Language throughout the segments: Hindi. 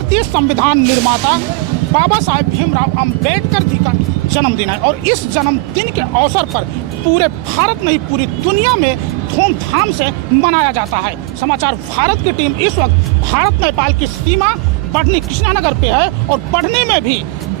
भारतीय संविधान निर्माता बाबा साहेब भीमराव अंबेडकर जी का जन्मदिन है और इस जन्मदिन के अवसर पर पूरे भारत नहीं पूरी दुनिया में धूमधाम से मनाया जाता है। समाचार भारत की टीम इस वक्त भारत नेपाल की सीमा बढ़नी कृष्णानगर पे है और बढ़नी में भी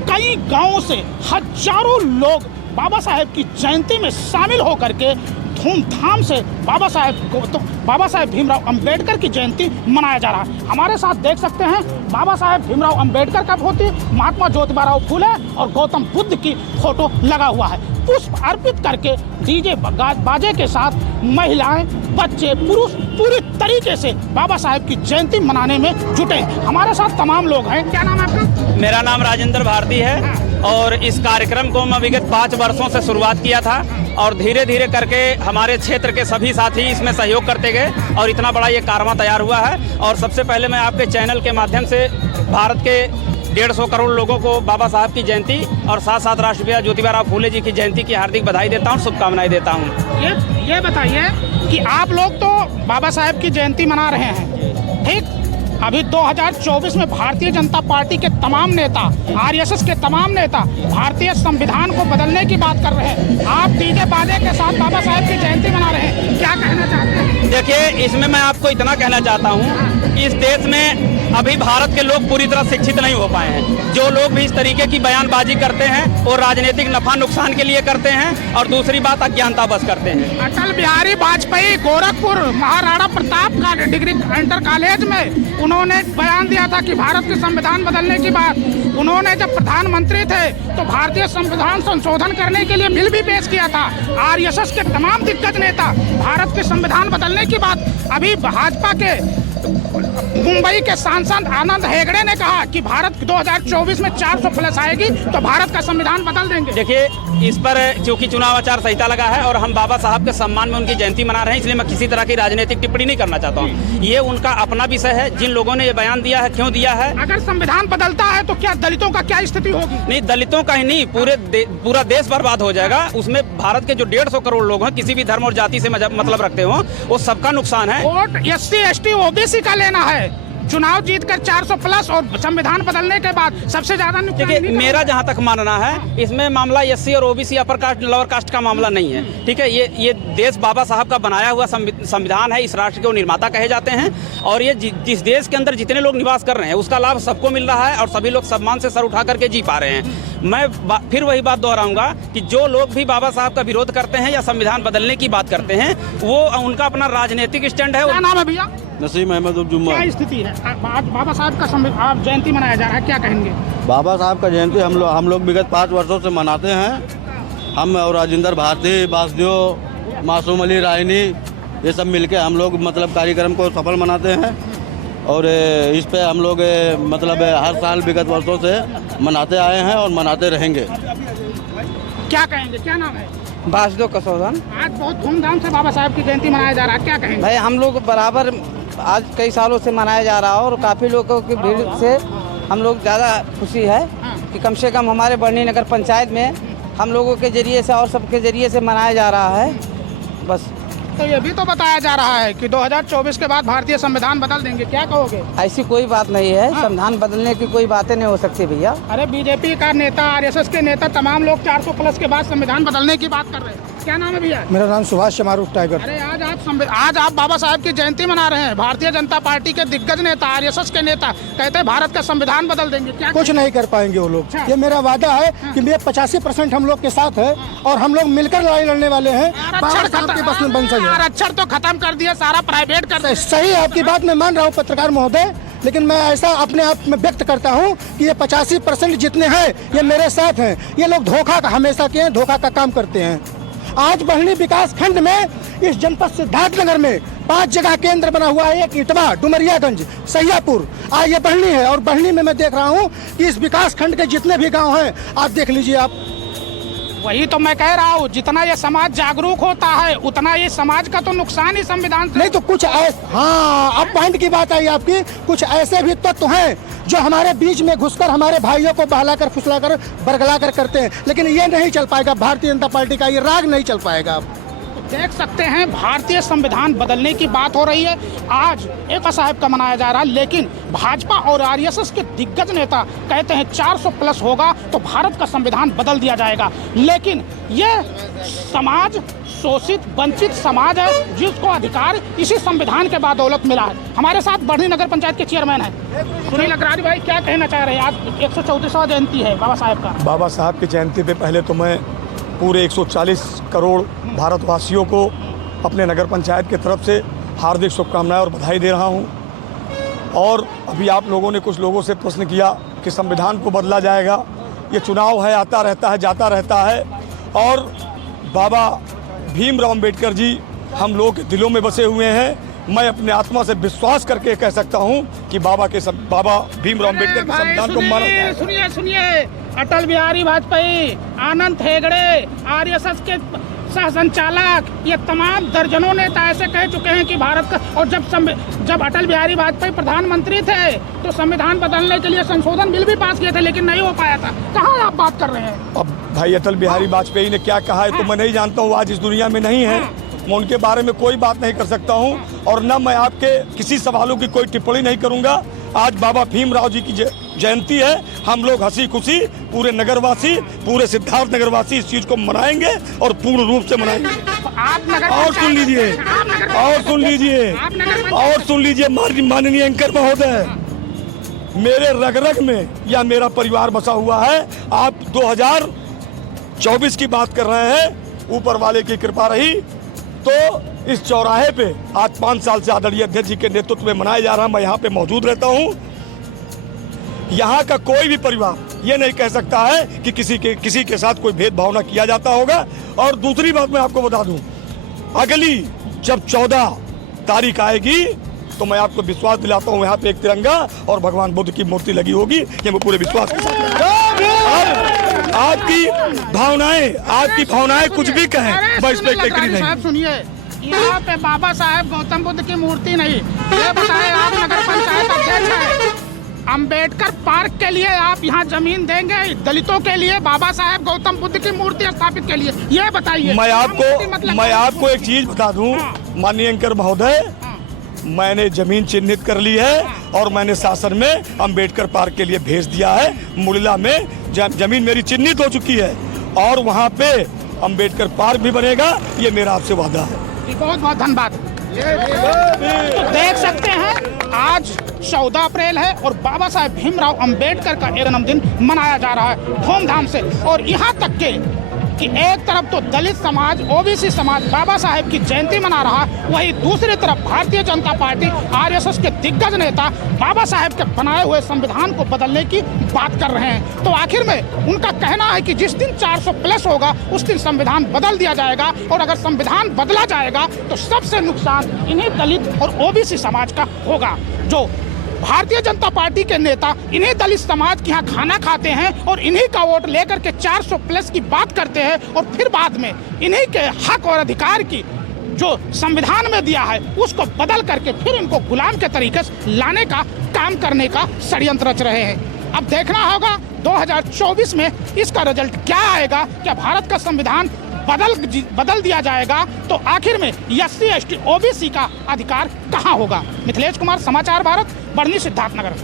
कई गांवों से हजारों लोग बाबा साहेब की जयंती में शामिल होकर के धूमधाम से बाबा साहेब भीमराव अंबेडकर की जयंती मनाया जा रहा है। हमारे साथ देख सकते हैं बाबा साहेब भीमराव अंबेडकर का फोटो, महात्मा ज्योतिबा फूले और गौतम बुद्ध की फोटो लगा हुआ है। पुष्प अर्पित करके डीजे बाजे के साथ महिलाएं, बच्चे, पुरुष पूरी तरीके से बाबा साहेब की जयंती मनाने में जुटे हैं। हमारे साथ तमाम लोग हैं। क्या नाम है आपका? मेरा नाम राजेंद्र भारती है और इस कार्यक्रम को मैं विगत 5 वर्षों से शुरुआत किया था और धीरे धीरे करके हमारे क्षेत्र के सभी साथी इसमें सहयोग करते गए और इतना बड़ा ये कारवां तैयार हुआ है। और सबसे पहले मैं आपके चैनल के माध्यम से भारत के 150 करोड़ लोगों को बाबा साहब की जयंती और साथ साथ राष्ट्रपिता ज्योतिबा फूले जी की जयंती की हार्दिक बधाई देता हूँ, शुभकामनाएं देता हूँ। ये बताइए कि आप लोग तो बाबा साहेब की जयंती मना रहे हैं, ठीक? अभी 2024 में भारतीय जनता पार्टी के तमाम नेता, आरएसएस के तमाम नेता भारतीय संविधान को बदलने की बात कर रहे हैं। आप डीजे बाजे के साथ बाबा साहेब की जयंती मना रहे हैं, क्या कहना चाहते हैं? देखिए, इसमें मैं आपको इतना कहना चाहता हूँ, इस देश में अभी भारत के लोग पूरी तरह शिक्षित नहीं हो पाए हैं। जो लोग भी इस तरीके की बयानबाजी करते हैं वो राजनीतिक नफा नुकसान के लिए करते हैं और दूसरी बात अज्ञानता बस करते हैं। अटल बिहारी वाजपेयी गोरखपुर महाराणा प्रताप का डिग्री इंटर कॉलेज में उन्होंने बयान दिया था कि भारत के संविधान बदलने की बात। उन्होंने जब प्रधानमंत्री थे तो भारतीय संविधान संशोधन करने के लिए बिल भी पेश किया था। आरएसएस के तमाम दिग्गज नेता भारत के संविधान बदलने की बात। अभी भाजपा के मुंबई के सांसद आनंद हेगड़े ने कहा कि भारत 2024 में 400 प्लस आएगी तो भारत का संविधान बदल देंगे। देखिए, इस पर चूंकि चुनाव आचार संहिता लगा है और हम बाबा साहब के सम्मान में उनकी जयंती मना रहे हैं, इसलिए मैं किसी तरह की राजनीतिक टिप्पणी नहीं करना चाहता हूँ। ये उनका अपना विषय है। जिन लोगों ने ये बयान दिया है, क्यों दिया है। अगर संविधान बदलता है तो क्या दलितों का क्या स्थिति होगी? नहीं, दलितों का ही नहीं, पूरा देश बर्बाद हो जाएगा। उसमें भारत के जो 150 करोड़ लोग हैं, किसी भी धर्म और जाति से मतलब रखते हो, वो सबका नुकसान है। वोट SC ST OBC का लेना है। चुनाव जीतकर 400 प्लस और संविधान बदलने के बाद सबसे ज्यादा नुकसान। देखिए, मेरा जहां तक मानना है, इसमें मामला SC और OBC upper caste lower caste का मामला नहीं है, ठीक है। ये देश बाबा साहब का बनाया हुआ संविधान है। इस राष्ट्र के वो निर्माता कहे जाते हैं और ये जिस देश के अंदर जितने लोग निवास कर रहे हैं उसका लाभ सबको मिल रहा है और सभी लोग सम्मान से सर उठा करके जी पा रहे हैं। मैं फिर वही बात दोहराऊंगा कि जो लोग भी बाबा साहब का विरोध करते हैं या संविधान बदलने की बात करते हैं, वो उनका अपना राजनीतिक स्टैंड है। क्या नाम है भैया? नसीम अहमद जुम्मा। क्या स्थिति है? आज बाबा साहब का जयंती मनाया जा रहा है, क्या कहेंगे? बाबा साहब का जयंती हम लोग विगत 5 वर्षों से मनाते हैं। हम और राजेंद्र भारती, बासदेव, मासूम अली रायनी, ये सब मिलके हम लोग मतलब कार्यक्रम को सफल मनाते हैं और इस पे हम लोग मतलब हर साल विगत वर्षों से मनाते आए हैं और मनाते रहेंगे। क्या कहेंगे? क्या नाम है? बासदेव कसौदन। आज बहुत धूमधाम से बाबा साहब की जयंती मनाया जा रहा है, क्या कहेंगे? भाई, हम लोग बराबर आज कई सालों से मनाया जा रहा है और काफ़ी लोगों की भीड़ से हम लोग ज़्यादा खुशी है कि कम से कम हमारे बढ़नी नगर पंचायत में हम लोगों के जरिए से और सबके जरिए से मनाया जा रहा है। बस तो ये भी तो बताया जा रहा है कि 2024 के बाद भारतीय संविधान बदल देंगे, क्या कहोगे? ऐसी कोई बात नहीं है। संविधान बदलने की कोई बातें नहीं हो सकती भैया। अरे बीजेपी का नेता, आरएसएस के नेता, तमाम लोग 400 प्लस के बाद संविधान बदलने की बात कर रहे हैं। क्या नाम है भैया? मेरा नाम सुभाष चमारू टाइगर। अरे आज आप बाबा साहब की जयंती मना रहे हैं। भारतीय जनता पार्टी के दिग्गज नेता, आरएसएस के नेता कहते हैं भारत का संविधान बदल देंगे, क्या? कुछ नहीं कर पाएंगे वो लोग। ये मेरा वादा है कि ये 85% हम लोग के साथ है और हम लोग मिलकर लड़ाई लड़ने वाले हैं। आरक्षण तो खत्म कर दिया, सारा प्राइवेट कर दिया। सही है, आपकी बात मैं मान रहा हूँ पत्रकार महोदय, लेकिन मैं ऐसा अपने आप में व्यक्त करता हूँ कि ये 85% जितने हैं ये मेरे साथ हैं। ये लोग धोखा का हमेशा किए हैं, धोखा का काम करते हैं। आज बढ़नी विकास खंड में इस जनपद सिद्धार्थनगर में 5 जगह केंद्र बना हुआ है। एक इटवा, डुमरियागंज, सैयापुर, आज ये बढ़नी है और बढ़नी में मैं देख रहा हूँ कि इस विकास खंड के जितने भी गाँव हैं आप देख लीजिए। आप वही तो मैं कह रहा हूँ, जितना ये समाज जागरूक होता है उतना ये समाज का तो नुकसान ही संविधान से नहीं तो कुछ हाँ, अब पॉइंट की बात आई आपकी। कुछ ऐसे भी तत्व हैं जो हमारे बीच में घुसकर हमारे भाइयों को बहलाकर फुसलाकर बरगलाकर करते हैं, लेकिन ये नहीं चल पाएगा। भारतीय जनता पार्टी का ये राग नहीं चल पाएगा। देख सकते हैं भारतीय संविधान बदलने की बात हो रही है। आज एक साहब का मनाया जा रहा है, लेकिन भाजपा और आरएसएस के दिग्गज नेता कहते हैं 400 प्लस होगा तो भारत का संविधान बदल दिया जाएगा। लेकिन ये समाज शोषित वंचित समाज है जिसको अधिकार इसी संविधान के बदौलत मिला है। हमारे साथ बढ़नी नगर पंचायत के चेयरमैन है सुनील अग्रवाल भाई, क्या कहना चाह रहे हैं? आज 134वां जयंती है बाबा साहब का। बाबा साहब की जयंती पे पहले तो मैं पूरे 140 करोड़ भारतवासियों को अपने नगर पंचायत की तरफ से हार्दिक शुभकामनाएं और बधाई दे रहा हूं। और अभी आप लोगों ने कुछ लोगों से प्रश्न किया कि संविधान को बदला जाएगा। ये चुनाव है, आता रहता है जाता रहता है, और बाबा भीमराव अम्बेडकर जी हम लोगों के दिलों में बसे हुए हैं। मैं अपने आत्मा से विश्वास करके कह सकता हूं कि बाबा भीमराव अम्बेडकर के संविधान को माना। सुनिए, अटल बिहारी वाजपेयी, आनंद हेगड़े, आरएसएस के सह संचालक, ये तमाम दर्जनों नेता ऐसे कह चुके हैं कि भारत का, और जब अटल बिहारी वाजपेयी प्रधानमंत्री थे तो संविधान बदलने के लिए संशोधन बिल भी पास किए थे, लेकिन नहीं हो पाया था। कहाँ आप बात कर रहे हैं? अब भाई अटल बिहारी वाजपेयी ने क्या कहा है तो मैं नहीं जानता हूँ, आज इस दुनिया में नहीं है, मैं उनके बारे में कोई बात नहीं कर सकता हूँ, और न मैं आपके किसी सवालों की कोई टिप्पणी नहीं करूँगा। आज बाबा भीमराव जी की जयंती है, हम लोग हंसी खुशी पूरे नगरवासी, पूरे सिद्धार्थ नगरवासी इस चीज को मनाएंगे और पूर्ण रूप से मनाएंगे। और सुन लीजिए माननीय एंकर महोदय, मेरे रग रग में या मेरा परिवार बसा हुआ है। आप 2024 की बात कर रहे हैं, ऊपर वाले की कृपा रही तो इस चौराहे पे आज 5 साल से आदरणीय अध्यक्ष जी के नेतृत्व में मनाया जा रहा है। मैं यहाँ पे मौजूद रहता हूँ। यहाँ का कोई भी परिवार ये नहीं कह सकता है कि किसी के साथ कोई भेदभाव न किया जाता होगा। और दूसरी बात मैं आपको बता दूं, अगली जब 14 तारीख आएगी तो मैं आपको विश्वास दिलाता हूँ यहाँ पे एक तिरंगा और भगवान बुद्ध की मूर्ति लगी होगी। ये मैं पूरे विश्वास के साथ आपकी भावनाएं कुछ भी कहें, मैं इस पे टिकरी नहीं। सुनिए, यहाँ पे बाबा साहेब गौतम बुद्ध की मूर्ति नहीं, ये बताएं आप नगर पंचायत अध्यक्ष हैं, अंबेडकर पार्क के लिए आप यहाँ जमीन देंगे दलितों के लिए, बाबा साहेब गौतम बुद्ध की मूर्ति स्थापित के लिए, ये बताइए। मैं आपको एक चीज बता दूं माननीय एंकर महोदय, मैंने जमीन चिन्हित कर ली है और मैंने शासन में अंबेडकर पार्क के लिए भेज दिया है। मुलिला में जमीन मेरी चिन्हित हो चुकी है और वहाँ पे अंबेडकर पार्क भी बनेगा, ये मेरा आपसे वादा है। बहुत बहुत धन्यवाद। तो देख सकते हैं आज 14 अप्रैल है और बाबा साहेब भीमराव अंबेडकर का जन्मदिन मनाया जा रहा है धूमधाम से। और यहाँ तक कि एक तरफ तो दलित समाज, ओबीसी समाज बाबा साहेब की जयंती मना रहा, वहीं दूसरी तरफ भारतीय जनता पार्टी आरएसएस के दिग्गज नेता बाबा साहेब के बनाए हुए संविधान को बदलने की बात कर रहे हैं। तो आखिर में उनका कहना है कि जिस दिन 400 प्लस होगा उस दिन संविधान बदल दिया जाएगा, और अगर संविधान बदला जाएगा तो सबसे नुकसान इन्हीं दलित और ओबीसी समाज का होगा। जो भारतीय जनता पार्टी के नेता इन्हीं दलित समाज के यहाँ खाना खाते हैं और इन्हीं का वोट लेकर के 400 प्लस की बात करते हैं, और फिर बाद में इन्हीं के हक और अधिकार की जो संविधान में दिया है उसको बदल करके फिर इनको गुलाम के तरीके से लाने का काम करने का षड्यंत्र रच रहे हैं। अब देखना होगा 2024 में इसका रिजल्ट क्या आएगा। क्या भारत का संविधान बदल दिया जाएगा तो आखिर में SC ST OBC का अधिकार कहां होगा। मिथिलेश कुमार, समाचार भारत, बढ़नी, सिद्धार्थनगर।